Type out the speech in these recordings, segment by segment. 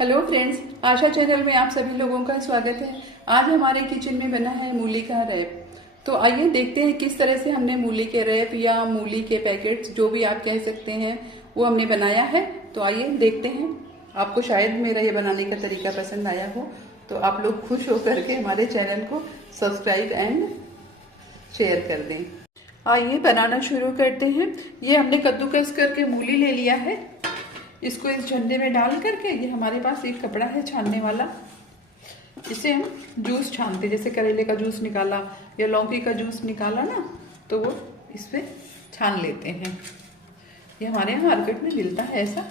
Hello friends, आशा channel में आप सभी लोगों का स्वागत है। आज हमारे किचन में बना है मूली का रैप। तो आइए देखते हैं किस तरह से हमने मूली के रैप या मूली के पैकेट्स, जो भी आप कह सकते हैं, वो हमने बनाया है। तो आइए देखते हैं। आपको शायद मेरा ये बनाने का तरीका पसंद आया हो, तो आप लोग खुश होकर के हमारे चैनल को सब्सक्राइब एंड शेयर कर दें। आइए बनाना शुरू करते हैं। ये हमने कद्दूकस करके मूली ले लिया है। इसको इस झंडे में डाल करके, ये हमारे पास एक कपड़ा है छानने वाला, इसे हम जूस छानते, जैसे करेले का जूस निकाला या लौकी का जूस निकाला ना, तो वो इस पे छान लेते हैं। ये हमारे यहाँ मार्केट में मिलता है ऐसा।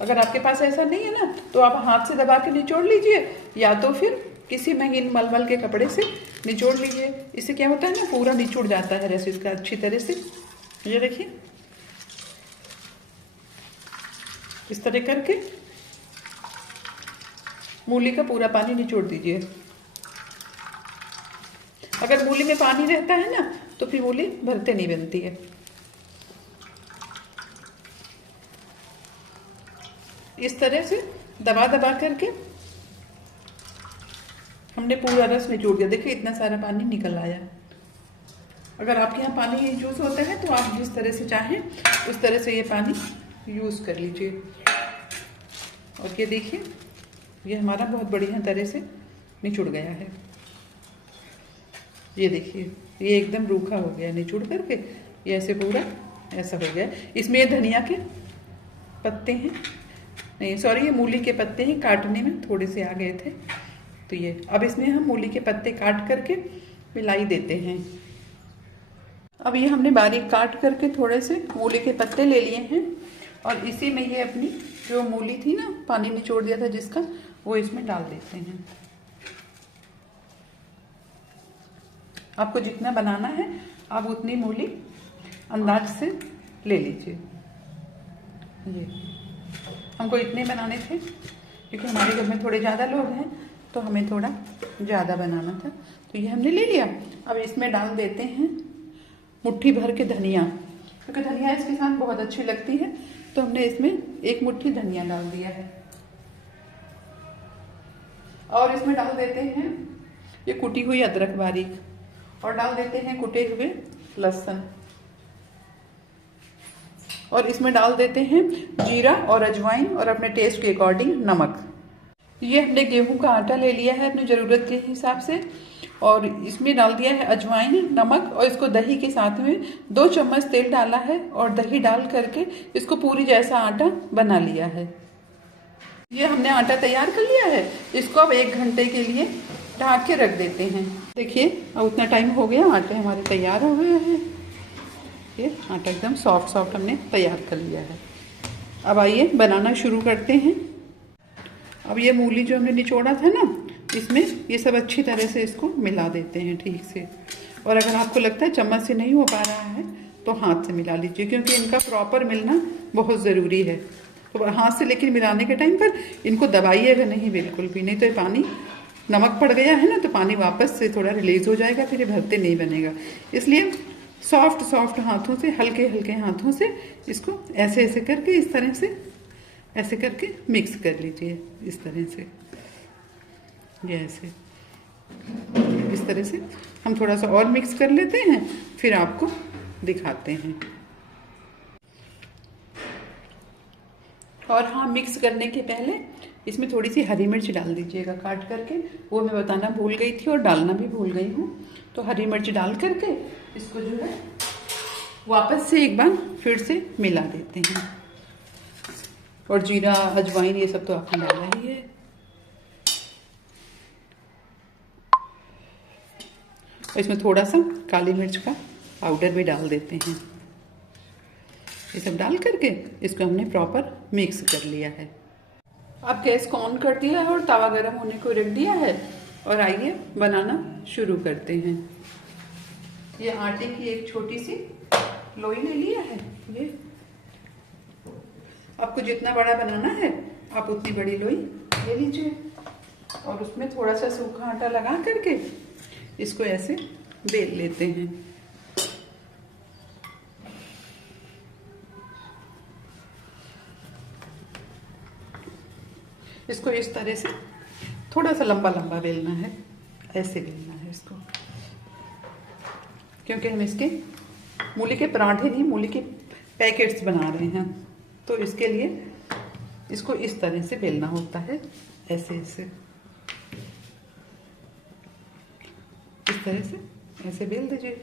अगर आपके पास ऐसा नहीं है ना, तो आप हाथ से दबा के निचोड़ लीजिए, या तो फिर किसी महीन मलमल के कपड़े से निचोड़ लीजिए। इससे क्या होता है ना, पूरा निचोड़ जाता है रस इसका अच्छी तरह से। ये देखिए, इस तरह करके मूली का पूरा पानी निचोड़ दीजिए। अगर मूली में पानी रहता है ना, तो फिर मूली भरते नहीं बनती है। इस तरह से दबा दबा करके हमने पूरा रस निचोड़ दिया। देखिए इतना सारा पानी निकल आया। अगर आपके यहाँ पानी यूज होता है तो आप जिस तरह से चाहें उस तरह से ये पानी यूज कर लीजिए। और ये देखिए, ये हमारा बहुत बढ़िया तरह से निचुड़ गया है। ये देखिए, ये एकदम रूखा हो गया निचुड़ करके। ये ऐसे पूरा ऐसा हो गया। इसमें ये धनिया के पत्ते हैं, नहीं सॉरी, ये मूली के पत्ते हैं, काटने में थोड़े से आ गए थे। तो ये अब इसमें हम मूली के पत्ते काट करके मिलाई देते हैं। अब ये हमने बारीक काट करके थोड़े से मूली के पत्ते ले लिए हैं, और इसी में ये अपनी जो मूली थी ना, पानी निचोड़ दिया था जिसका, वो इसमें डाल देते हैं। आपको जितना बनाना है आप उतनी मूली अंदाज से ले लीजिए। ये हमको इतने बनाने थे क्योंकि हमारे घर में थोड़े ज़्यादा लोग हैं, तो हमें थोड़ा ज़्यादा बनाना था। तो ये हमने ले लिया। अब इसमें डाल देते हैं मुट्ठी भर के धनिया, क्योंकि धनिया इसके साथ बहुत अच्छी लगती है। तो हमने इसमें एक मुट्ठी धनिया डाल दिया है। और इसमें डाल देते हैं ये कुटी हुई अदरक बारीक, और डाल देते हैं कुटे हुए लहसुन, और इसमें डाल देते हैं जीरा और अजवाइन, और अपने टेस्ट के अकॉर्डिंग नमक। ये हमने गेहूं का आटा ले लिया है अपनी ज़रूरत के हिसाब से, और इसमें डाल दिया है अजवाइन, नमक, और इसको दही के साथ में 2 चम्मच तेल डाला है, और दही डाल करके इसको पूरी जैसा आटा बना लिया है। ये हमने आटा तैयार कर लिया है। इसको अब 1 घंटे के लिए ढक के रख देते हैं। देखिए अब उतना टाइम हो गया, आटे हमारे तैयार हो गए हैं। ये आटा एकदम सॉफ्ट सॉफ्ट हमने तैयार कर लिया है। अब आइए बनाना शुरू करते हैं। अब ये मूली जो हमने निचोड़ा था ना, इसमें ये सब अच्छी तरह से इसको मिला देते हैं ठीक से। और अगर आपको लगता है चम्मच से नहीं हो पा रहा है तो हाथ से मिला लीजिए, क्योंकि इनका प्रॉपर मिलना बहुत ज़रूरी है। तो हाथ से लेकिन मिलाने के टाइम पर इनको दबाइएगा नहीं बिल्कुल भी, नहीं तो ये पानी, नमक पड़ गया है ना, तो पानी वापस से थोड़ा रिलीज हो जाएगा, फिर ये भरते नहीं बनेगा। इसलिए सॉफ्ट सॉफ्ट हाथों से, हल्के हल्के हाथों से इसको ऐसे ऐसे करके, इस तरह से ऐसे करके मिक्स कर लीजिए। इस तरह से, ये ऐसे, इस तरह से हम थोड़ा सा और मिक्स कर लेते हैं, फिर आपको दिखाते हैं। और हाँ, मिक्स करने के पहले इसमें थोड़ी सी हरी मिर्च डाल दीजिएगा काट करके, वो मैं बताना भूल गई थी और डालना भी भूल गई हूँ। तो हरी मिर्च डाल करके इसको जो है वापस से एक बार फिर से मिला देते हैं। और जीरा अजवाइन ये सब तो आपने डाला ही है। और इसमें थोड़ा सा काली मिर्च का पाउडर भी डाल देते हैं। ये सब डाल करके इसको हमने प्रॉपर मिक्स कर लिया है। अब गैस को ऑन कर दिया है और तवा गरम होने को रख दिया है, और आइए बनाना शुरू करते हैं। ये आटे की एक छोटी सी लोई ले लिया है। ये आपको जितना बड़ा बनाना है आप उतनी बड़ी लोई ले लीजिए, और उसमें थोड़ा सा सूखा आटा लगा करके इसको ऐसे बेल लेते हैं। इसको इस तरह से थोड़ा सा लंबा लंबा बेलना है, ऐसे बेलना है इसको, क्योंकि हम इसके मूली के पराठे नहीं, मूली के पैकेट्स बना रहे हैं, तो इसके लिए इसको इस तरह से बेलना होता है, ऐसे ऐसे इस तरह से ऐसे बेल दीजिए।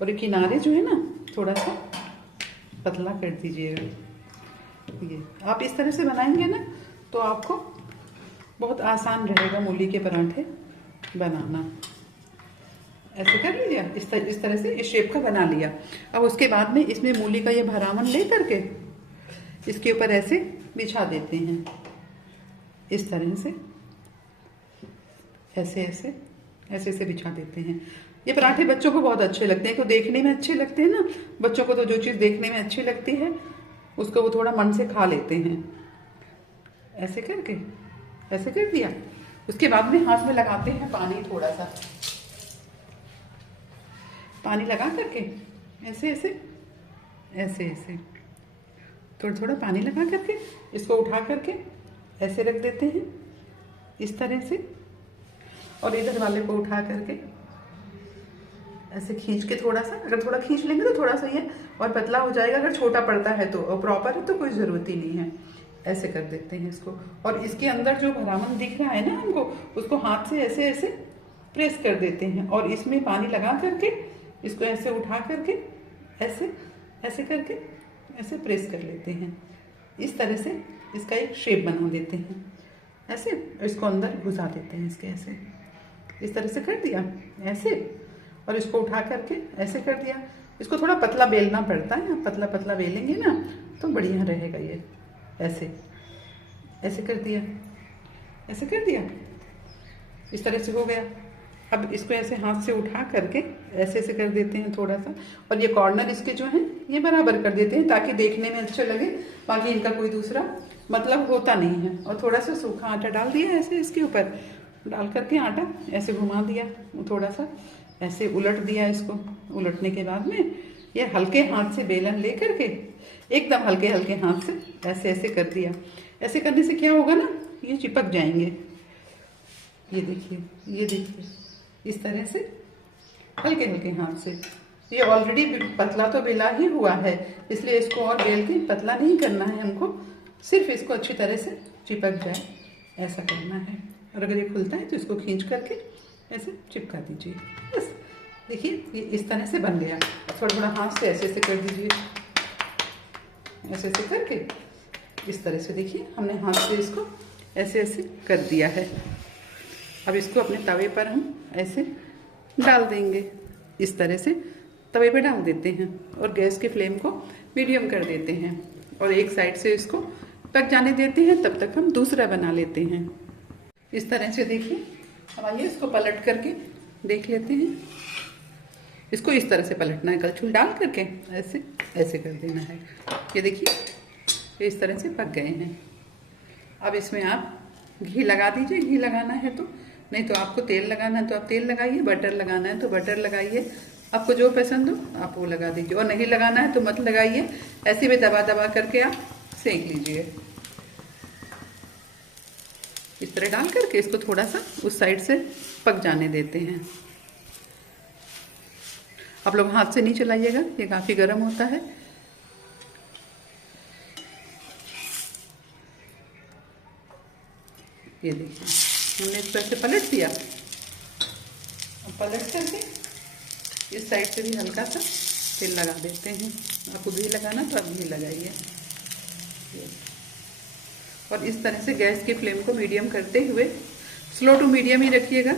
और ये किनारे जो है ना थोड़ा सा पतला कर दीजिएगा। ये आप इस तरह से बनाएंगे ना तो आपको बहुत आसान रहेगा मूली के पराठे बनाना। ऐसे कर लिया, इस तरह से इस शेप का बना लिया। अब उसके बाद में इसमें मूली का ये भरावन ले करके इसके ऊपर ऐसे बिछा देते हैं, इस तरह से ऐसे ऐसे ऐसे ऐसे बिछा देते हैं। ये पराठे बच्चों को बहुत अच्छे लगते हैं, तो देखने में अच्छे लगते हैं ना, बच्चों को तो जो चीज़ देखने में अच्छी लगती है उसको वो थोड़ा मन से खा लेते हैं। ऐसे करके ऐसे कर दिया। उसके बाद में हाथ में लगाते हैं पानी, थोड़ा सा पानी लगा करके ऐसे ऐसे ऐसे ऐसे थोड़ा थोड़ा पानी लगा करके इसको उठा करके ऐसे रख देते हैं इस तरह से, और इधर वाले को उठा करके ऐसे खींच के थोड़ा सा, अगर थोड़ा खींच लेंगे तो थोड़ा सा ये और पतला हो जाएगा, अगर छोटा पड़ता है तो, और प्रॉपर है तो कोई ज़रूरत ही नहीं है। ऐसे कर देते हैं इसको, और इसके अंदर जो भरावन दिख रहा है ना हमको, उसको हाथ से ऐसे ऐसे प्रेस कर देते हैं, और इसमें पानी लगा करके इसको ऐसे उठा करके ऐसे ऐसे करके ऐसे प्रेस कर लेते हैं। इस तरह से इसका एक शेप बना देते हैं, ऐसे इसको अंदर घुसा देते हैं इसके, ऐसे इस तरह से कर दिया ऐसे, और इसको उठा करके ऐसे कर दिया। इसको थोड़ा पतला बेलना पड़ता है, पतला पतला बेलेंगे ना तो बढ़िया रहेगा ये। ऐसे ऐसे कर दिया, ऐसे कर दिया, इस तरह से हो गया। अब इसको ऐसे हाथ से उठा करके ऐसे ऐसे कर देते हैं थोड़ा सा, और ये कॉर्नर इसके जो हैं ये बराबर कर देते हैं ताकि देखने में अच्छे लगे, बाकी इनका कोई दूसरा मतलब होता नहीं है। और थोड़ा सा सूखा आटा डाल दिया ऐसे, इसके ऊपर डाल करके आटा ऐसे घुमा दिया, थोड़ा सा ऐसे उलट दिया। इसको उलटने के बाद में ये हल्के हाथ से बेलन ले करके एकदम हल्के हल्के हाथ से ऐसे ऐसे कर दिया। ऐसे करने से क्या होगा ना, ये चिपक जाएंगे। ये देखिए, ये देखिए, इस तरह से हल्के हल्के हाथ से। ये ऑलरेडी पतला तो बेला ही हुआ है, इसलिए इसको और बेल के पतला नहीं करना है हमको, सिर्फ इसको अच्छी तरह से चिपक जाए ऐसा करना है। और अगर ये खुलता है तो इसको खींच करके ऐसे चिपका दीजिए, बस। देखिए ये इस तरह से बन गया। थोड़ा थोड़ा हाथ से ऐसे ऐसे कर दीजिए, ऐसे ऐसे करके इस तरह से। देखिए हमने हाथ से इसको ऐसे ऐसे कर दिया है। अब इसको अपने तवे पर हम ऐसे डाल देंगे, इस तरह से तवे पे डाल देते हैं, और गैस के फ्लेम को मीडियम कर देते हैं, और एक साइड से इसको पक जाने देते हैं। तब तक हम दूसरा बना लेते हैं इस तरह से। देखिए अब आइए इसको पलट करके देख लेते हैं। इसको इस तरह से पलटना है, कलछुल डाल करके ऐसे ऐसे कर देना है। ये देखिए ये इस तरह से पक गए हैं। अब इसमें आप घी लगा दीजिए, घी लगाना है तो, नहीं तो आपको तेल लगाना है तो आप तेल लगाइए, बटर लगाना है तो बटर लगाइए, आपको जो पसंद हो आप वो लगा दीजिए, और नहीं लगाना है तो मत लगाइए। ऐसे भी दबा दबा करके आप सेक लीजिए। इस तरह डाल करके इसको थोड़ा सा उस साइड से पक जाने देते हैं। आप लोग हाथ से नहीं चलाइएगा, ये काफ़ी गर्म होता है। ये देखिए हमने इसको ऐसे पलट दिया। अब पलट करके इस साइड से भी हल्का सा तेल लगा देते हैं। आपको घी लगाना तो आप घी लगाइए, और इस तरह से गैस की फ्लेम को मीडियम करते हुए, स्लो टू मीडियम ही रखिएगा,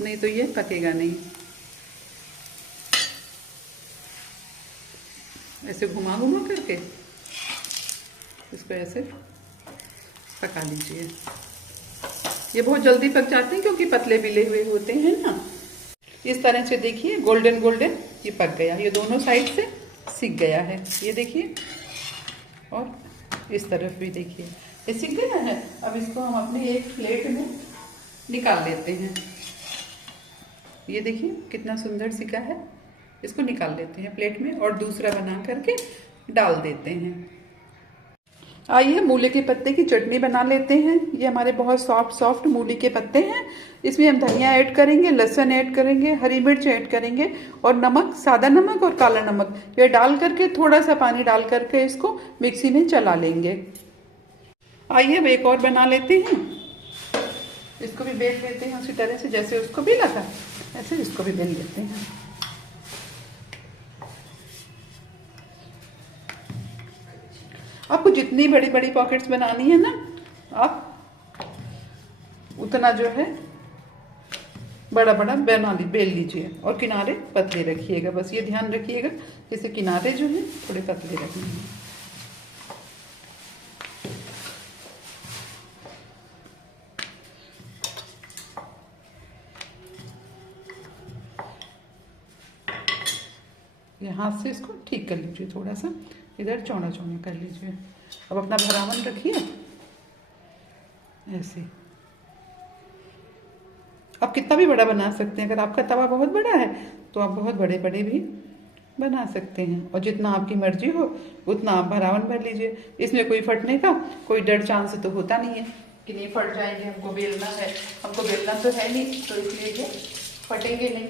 नहीं तो ये पकेगा नहीं। ऐसे घुमा घुमा करके इसको ऐसे पका लीजिए। ये बहुत जल्दी पक जाते हैं क्योंकि पतले बिले हुए होते हैं ना। इस तरह से देखिए गोल्डन गोल्डन ये पक गया, ये दोनों साइड से सिक गया है। ये देखिए, और इस तरफ भी देखिए ये सिक गया है। अब इसको हम अपने एक प्लेट में निकाल लेते हैं। ये देखिए कितना सुंदर सिका है, इसको निकाल लेते हैं प्लेट में, और दूसरा बना करके डाल देते हैं। आइए मूली के पत्ते की चटनी बना लेते हैं। ये हमारे बहुत सॉफ्ट सॉफ्ट मूली के पत्ते हैं। इसमें हम धनिया ऐड करेंगे, लहसुन ऐड करेंगे, हरी मिर्च ऐड करेंगे और नमक, सादा नमक और काला नमक ये डाल करके थोड़ा सा पानी डाल करके इसको मिक्सी में चला लेंगे। आइए अब एक और बना लेते हैं। इसको भी बेल लेते हैं उसी तरह से जैसे उसको बेला था, ऐसे इसको भी बेल लेते हैं। आपको जितनी बड़ी बड़ी पॉकेट्स बनानी है ना, आप उतना जो है बड़ा बड़ा बेल लीजिए और किनारे पतले रखिएगा। बस ये ध्यान रखिएगा जैसे किनारे जो है थोड़े पतले रखने हैं। ये हाथ से इसको ठीक कर लीजिए, थोड़ा सा इधर चौड़ा चौड़ा कर लीजिए। अब अपना भरावन रखिए ऐसे। आप कितना भी बड़ा बना सकते हैं। अगर आपका तवा बहुत बड़ा है तो आप बहुत बड़े बड़े भी बना सकते हैं और जितना आपकी मर्जी हो उतना आप भरावन भर लीजिए। इसमें कोई फटने का कोई डर चांस तो होता नहीं है कि नहीं फट जाएंगे। हमको बेलना है, हमको बेलना तो है नहीं, तो इसलिए ये फटेंगे नहीं।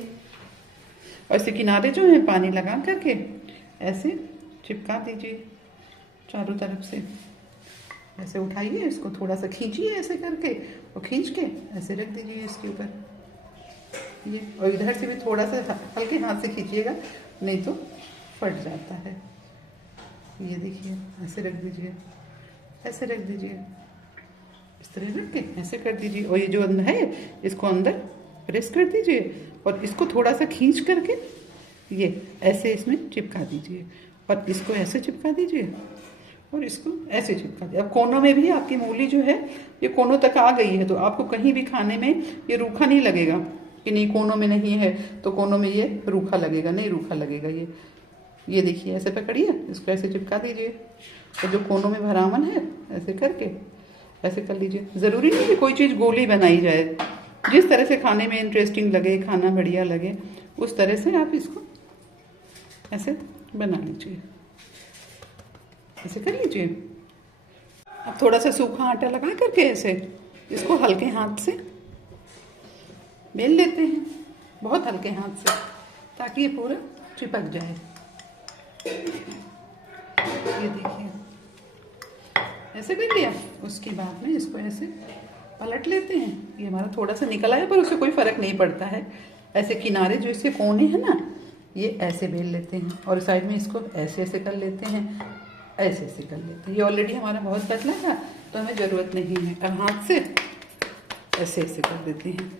और इसके किनारे जो है पानी लगा करके ऐसे चिपका दीजिए चारों तरफ से। ऐसे उठाइए, इसको थोड़ा सा खींचिए ऐसे करके और खींच के ऐसे रख दीजिए इसके ऊपर ये। और इधर से भी थोड़ा सा हल्के हाथ से खींचिएगा, नहीं तो फट जाता है। ये देखिए ऐसे रख दीजिए, ऐसे रख दीजिए, इस तरह रख के ऐसे कर दीजिए। और ये जो अंदर है इसको अंदर प्रेस कर दीजिए और इसको थोड़ा सा खींच करके ये ऐसे इसमें चिपका दीजिए और इसको ऐसे चिपका दीजिए और इसको ऐसे चिपका दीजिए। अब कोनों में भी आपकी मूली जो है ये कोनों तक आ गई है, तो आपको कहीं भी खाने में ये रूखा नहीं लगेगा कि नहीं कोनों में नहीं है तो कोनों में ये रूखा लगेगा, नहीं रूखा लगेगा ये देखिए ऐसे पकड़िए, इसको ऐसे चिपका दीजिए और जो कोनों में भरावन है ऐसे करके ऐसे कर लीजिए। ज़रूरी नहीं कि कोई चीज़ गोली बनाई जाए, जिस तरह से खाने में इंटरेस्टिंग लगे, खाना बढ़िया लगे, उस तरह से आप इसको ऐसे बना लीजिए, ऐसे कर लीजिए। अब थोड़ा सा सूखा आटा लगा करके ऐसे इसको हल्के हाथ से बेल लेते हैं, बहुत हल्के हाथ से, ताकि ये पूरा चिपक जाए। ये देखिए ऐसे कर लिया। उसके बाद में इसको ऐसे पलट लेते हैं। ये हमारा थोड़ा सा निकला है पर उससे कोई फर्क नहीं पड़ता है। ऐसे किनारे जो इसके कोने हैं ना, ये ऐसे बेल लेते हैं और साइड में इसको ऐसे ऐसे कर लेते हैं, ऐसे ऐसे कर लेते हैं। ये ऑलरेडी हमारा बहुत पतला था तो हमें ज़रूरत नहीं है। अब हाथ से ऐसे ऐसे कर देते हैं,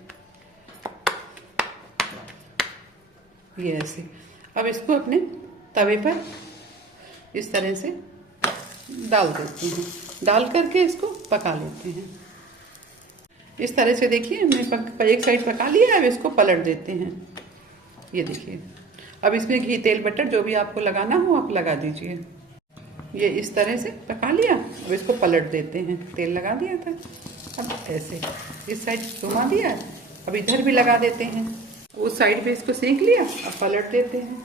ये ऐसे। अब इसको अपने तवे पर इस तरह से डाल देते हैं, डाल करके इसको पका लेते हैं इस तरह से। देखिए हमने एक साइड पका लिया है, अब इसको पलट देते हैं। ये देखिए अब इसमें घी तेल बटर जो भी आपको लगाना हो आप लगा दीजिए। ये इस तरह से पका लिया, अब इसको पलट देते हैं। तेल लगा दिया था, अब ऐसे इस साइड घुमा दिया, अब इधर भी लगा देते हैं। उस साइड पे इसको सेक लिया, अब पलट देते हैं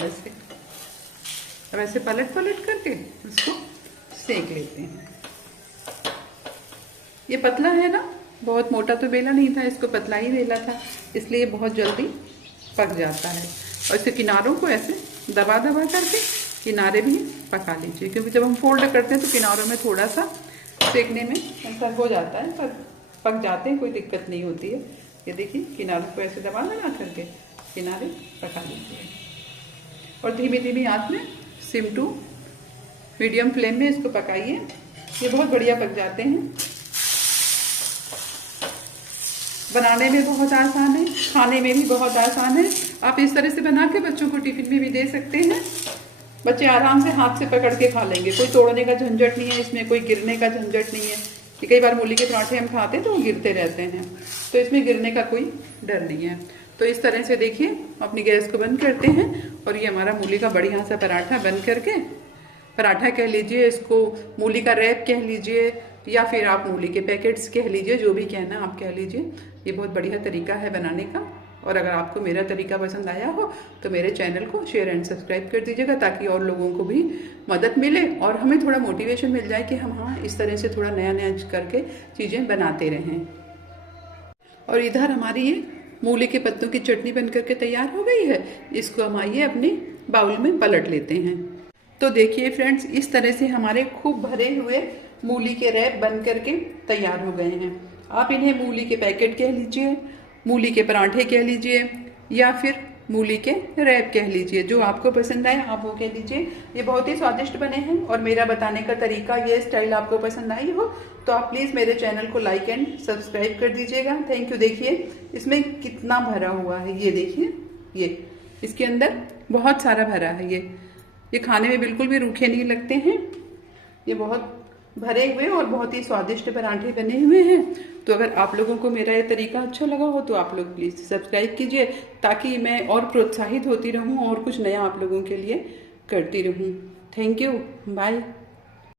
ऐसे। अब ऐसे पलट पलट करके इसको सेक लेते हैं। ये पतला है ना, बहुत मोटा तो बेला नहीं था, इसको पतला ही बेला था, इसलिए बहुत जल्दी पक जाता है। और इसके किनारों को ऐसे दबा दबा करके किनारे भी पका लीजिए, क्योंकि जब हम फोल्ड करते हैं तो किनारों में थोड़ा सा सेकने में असर हो जाता है, पर पक जाते हैं, कोई दिक्कत नहीं होती है। ये देखिए किनारों को ऐसे दबा दबा करके किनारे पका लीजिए और धीमी धीमी आंच में सिम टू मीडियम फ्लेम में इसको पकाइए। ये बहुत बढ़िया पक जाते हैं, बनाने में बहुत आसान है, खाने में भी बहुत आसान है। आप इस तरह से बना के बच्चों को टिफिन में भी दे सकते हैं, बच्चे आराम से हाथ से पकड़ के खा लेंगे। कोई तोड़ने का झंझट नहीं है इसमें, कोई गिरने का झंझट नहीं है कि कई बार मूली के पराठे हम खाते हैं तो वो गिरते रहते हैं, तो इसमें गिरने का कोई डर नहीं है। तो इस तरह से देखिए अपनी गैस को बंद करते हैं और ये हमारा मूली का बढ़िया सा पराठा बन करके, पराठा कह लीजिए इसको, मूली का रैप कह लीजिए, या फिर आप मूली के पैकेट्स कह लीजिए, जो भी कहना आप कह लीजिए। ये बहुत बढ़िया तरीका है बनाने का। और अगर आपको मेरा तरीका पसंद आया हो तो मेरे चैनल को शेयर एंड सब्सक्राइब कर दीजिएगा, ताकि और लोगों को भी मदद मिले और हमें थोड़ा मोटिवेशन मिल जाए कि हम हाँ इस तरह से थोड़ा नया नया करके चीज़ें बनाते रहें। और इधर हमारी ये मूली के पत्तों की चटनी बन करके तैयार हो गई है। इसको हम आइए अपने बाउल में पलट लेते हैं। तो देखिए फ्रेंड्स, इस तरह से हमारे खूब भरे हुए मूली के रैप बन करके तैयार हो गए हैं। आप इन्हें मूली के पैकेट कह लीजिए, मूली के पराठे कह लीजिए, या फिर मूली के रैप कह लीजिए, जो आपको पसंद आए आप वो कह लीजिए। ये बहुत ही स्वादिष्ट बने हैं और मेरा बताने का तरीका, ये स्टाइल आपको पसंद आई हो तो आप प्लीज़ मेरे चैनल को लाइक एंड सब्सक्राइब कर दीजिएगा। Thank you. देखिए इसमें कितना भरा हुआ है, ये देखिए, ये इसके अंदर बहुत सारा भरा है। ये खाने में बिल्कुल भी रूखे नहीं लगते हैं। ये बहुत भरे हुए और बहुत ही स्वादिष्ट पराठे बने हुए हैं। तो अगर आप लोगों को मेरा ये तरीका अच्छा लगा हो तो आप लोग प्लीज़ सब्सक्राइब कीजिए, ताकि मैं और प्रोत्साहित होती रहूं और कुछ नया आप लोगों के लिए करती रहूं। Thank you, bye.